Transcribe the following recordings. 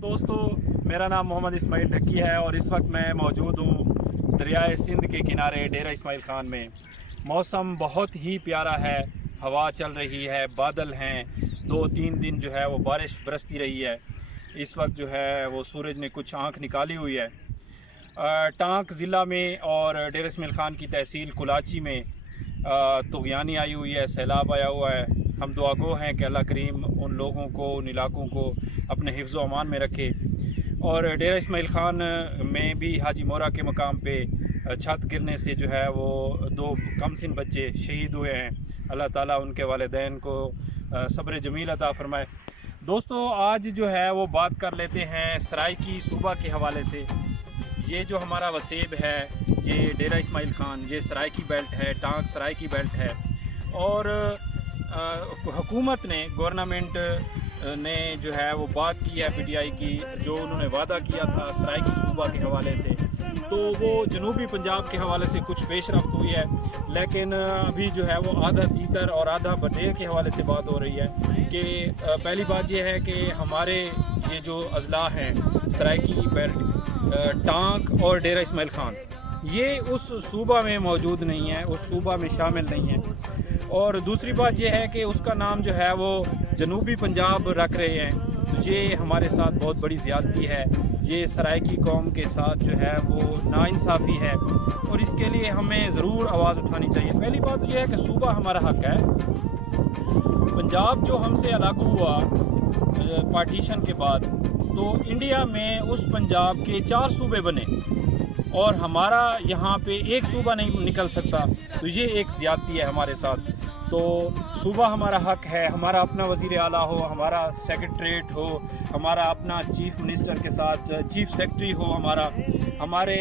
दोस्तों, मेरा नाम मोहम्मद इस्माइल ढक्की है और इस वक्त मैं मौजूद हूँ दरियाए सिंध के किनारे डेरा इस्माइल खान में। मौसम बहुत ही प्यारा है, हवा चल रही है, बादल हैं। 2-3 दिन जो है वो बारिश बरसती रही है। इस वक्त जो है वो सूरज ने कुछ आंख निकाली हुई है। टांक ज़िला में और डेरा इस्माइल खान की तहसील कुलाची में तुग़यानी आई हुई है, सैलाब आया हुआ है। हम दुआगो हैं कि अल्लाह करीम उन लोगों को, उन इलाकों को अपने हिफ्ज़ व अमान में रखे। और डेरा इस्माइल खान में भी हाजी मोरा के मकाम पे छत गिरने से जो है वो 2 कमसिन बच्चे शहीद हुए हैं। अल्लाह ताला उनके वालिदैन को सब्र जमील अता फरमाए। दोस्तों, आज जो है वो बात कर लेते हैं सराइकी सूबा के हवाले से। ये जो हमारा वसेब है, ये डेरा इस्माइल खान, ये सराइकी बेल्ट है, टांक सराइकी बेल्ट है। और हुकूमत ने, गवर्नमेंट ने जो है वो बात की है PTI की, जो उन्होंने वादा किया था सराइकी सूबा के हवाले से, तो वो जनूबी पंजाब के हवाले से कुछ पेशरफ्त हुई है। लेकिन अभी जो है वो आधा तीतर और आधा बटेर के हवाले से बात हो रही है कि पहली बात ये है कि हमारे ये जो अजला हैं सराइकी बेल्ट, टांक और डेरा इस्माइल खान, ये उस सूबा में मौजूद नहीं है, उस सूबा में शामिल नहीं है। और दूसरी बात यह है कि उसका नाम जो है वो जनूबी पंजाब रख रहे हैं, तो ये हमारे साथ बहुत बड़ी ज़्यादती है। ये सराइकी कौम के साथ जो है वो नाइंसाफ़ी है और इसके लिए हमें ज़रूर आवाज़ उठानी चाहिए। पहली बात यह है कि सूबा हमारा हक़ है। पंजाब जो हमसे अलग हुआ पार्टीशन के बाद, तो इंडिया में उस पंजाब के 4 सूबे बने और हमारा यहाँ पे एक सूबा नहीं निकल सकता, तो ये एक ज़्यादती है हमारे साथ। तो सूबा हमारा हक़ है, हमारा अपना वज़ीर आला हो, हमारा सेक्रेटरीट हो, हमारा अपना चीफ मिनिस्टर के साथ चीफ सेक्रेटरी हो, हमारे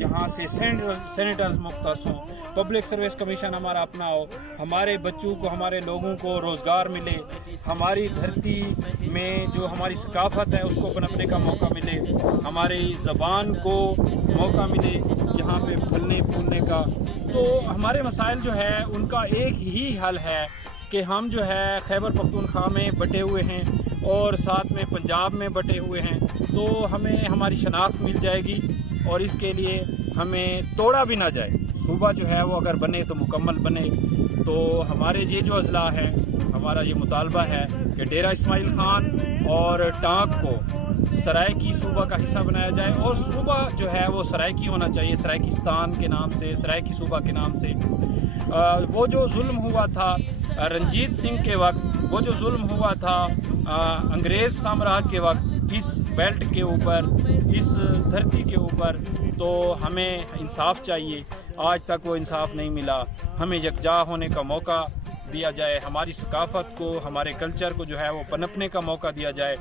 यहाँ से सेनेटर्स मुख्तस हों, पब्लिक सर्विस कमीशन हमारा अपना हो, हमारे बच्चों को, हमारे लोगों को रोज़गार मिले, हमारी धरती में जो हमारी सकाफ़त है उसको पनपने का मौका मिले, हमारी ज़बान को मौका मिले यहाँ पे फलने फूलने का। तो हमारे मसाइल जो है उनका एक ही हल है कि हम जो है खैबर पख्तूनख्वा में बटे हुए हैं और साथ में पंजाब में बटे हुए हैं, तो हमें हमारी शनाख्त मिल जाएगी और इसके लिए हमें तोड़ा भी ना जाए। सूबा जो है वो अगर बने तो मुकम्मल बने। तो हमारे ये जो अजला है, हमारा ये मुतालबा है कि डेरा इस्माइल खान और टांक को सराइकी सूबा का हिस्सा बनाया जाए और सूबा जो है वो सराइकी होना चाहिए, सराइकिस्तान के नाम से, सराइकी सूबा के नाम से। वो जो जुल्म हुआ था रंजीत सिंह के वक्त, वो जो जुल्म हुआ था अंग्रेज़ साम्राज्य के वक्त इस बेल्ट के ऊपर, इस धरती के ऊपर, तो हमें इंसाफ चाहिए। आज तक वो इंसाफ नहीं मिला। हमें यकजा होने का मौका दिया जाए, हमारी सकाफ़त को, हमारे कल्चर को जो है वो पनपने का मौका दिया जाए।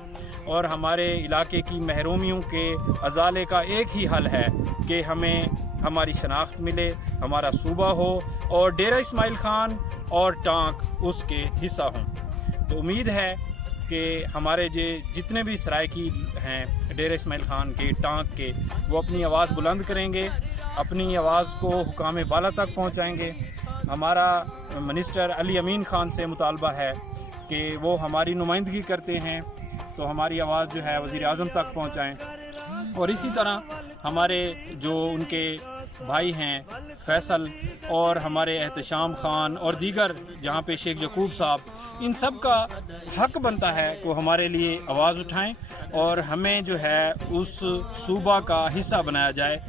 और हमारे इलाके की महरूमियों के अजाले का एक ही हल है कि हमें हमारी शनाख्त मिले, हमारा सूबा हो और डेरा इस्माइल खान और टांक उसके हिस्सा हों। तो उम्मीद है कि हमारे जितने भी सराइकी हैं डेरा इस्माइल खान के, टांक के, वो अपनी आवाज़ बुलंद करेंगे, अपनी आवाज़ को हुकाम बाला तक पहुँचाएँगे। हमारा मिनिस्टर अली अमीन ख़ान से मुतालबा है कि वो हमारी नुमाइंदगी करते हैं, तो हमारी आवाज़ जो है वज़ीर आज़म तक पहुँचाएँ। और इसी तरह हमारे जो उनके भाई हैं फैसल और हमारे एहतशाम खान और दीगर जहाँ पे शेख यकूब साहब, इन सब का हक़ बनता है कि वो हमारे लिए आवाज़ उठाएं और हमें जो है उस सूबा का हिस्सा बनाया जाए।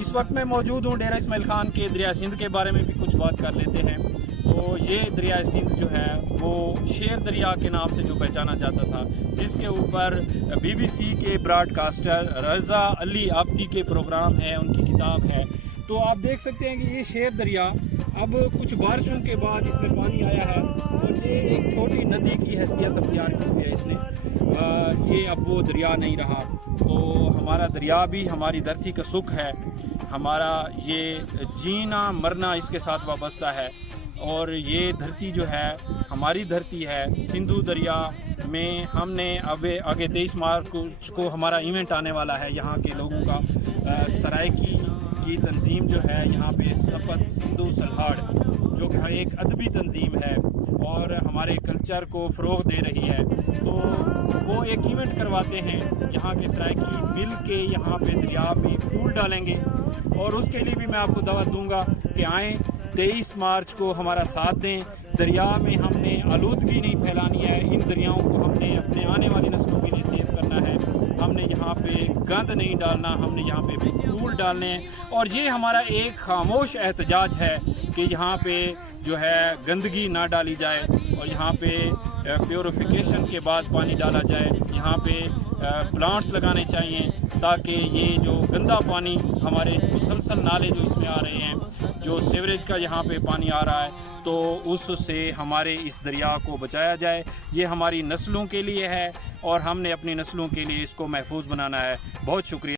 इस वक्त मैं मौजूद हूँ डेरा इस्माइल खान के दरिया सिंध के बारे में भी कुछ बात कर लेते हैं। तो ये दरिया सिंध जो है वो शेर दरिया के नाम से जो पहचाना जाता था, जिसके ऊपर BBC के ब्रॉडकास्टर रज़ा अली आब्दी के प्रोग्राम है, उनकी किताब है। तो आप देख सकते हैं कि ये शेर दरिया अब कुछ बारिशों के बाद इसमें पानी आया है और ये एक छोटी नदी की हैसियत अख्तियार की हुई है इसने। ये अब वो दरिया नहीं रहा। तो हमारा दरिया भी हमारी धरती का सुख है, हमारा ये जीना मरना इसके साथ वाबस्ता है। और ये धरती जो है हमारी धरती है। सिंधु दरिया में हमने अब आगे 23 मार्च को हमारा इवेंट आने वाला है यहाँ के लोगों का। सराइकी की तंजीम जो है यहाँ पे सपत सिंधु सल्हाड़, जो कि एक अदबी तंजीम है, اور ہمارے کلچر کو فروغ دے رہی ہے، تو وہ ایک ایونٹ کرواتے ہیں یہاں کے سرائکی مل کے یہاں پہ دریا میں پھول ڈالیں گے، اور اس کے لیے بھی میں آپ کو دعوت دوں گا کہ آئیں 23 مارچ کو ہمارا ساتھ دیں۔ دریا میں ہم نے آلودگی نہیں پھیلانی ہے، ان دریاؤں کو ہم نے اپنے آنے والی نسلوں کے لیے سیو کرنا ہے، ہم نے یہاں پہ گند نہیں ڈالنا، ہم نے یہاں پہ پھول ڈالنے ہیں، اور یہ ہمارا ایک خاموش احتجاج ہے کہ یہاں پہ جو ہے گندگی نہ ڈالی جائے، اور یہاں پہ پیوریفیکیشن کے بعد پانی ڈالا جائے، یہاں پہ پلانٹس لگانے چاہیے تاکہ یہ جو گندا پانی ہمارے مسلسل نالے جو اس میں آ رہے ہیں، جو سیوریج کا یہاں پہ پانی آ رہا ہے، تو اس سے ہمارے اس دریا کو بچایا جائے۔ یہ ہماری نسلوں کے لیے ہے اور ہم نے اپنی نسلوں کے لیے اس کو محفوظ بنانا ہے۔ بہت شکریہ۔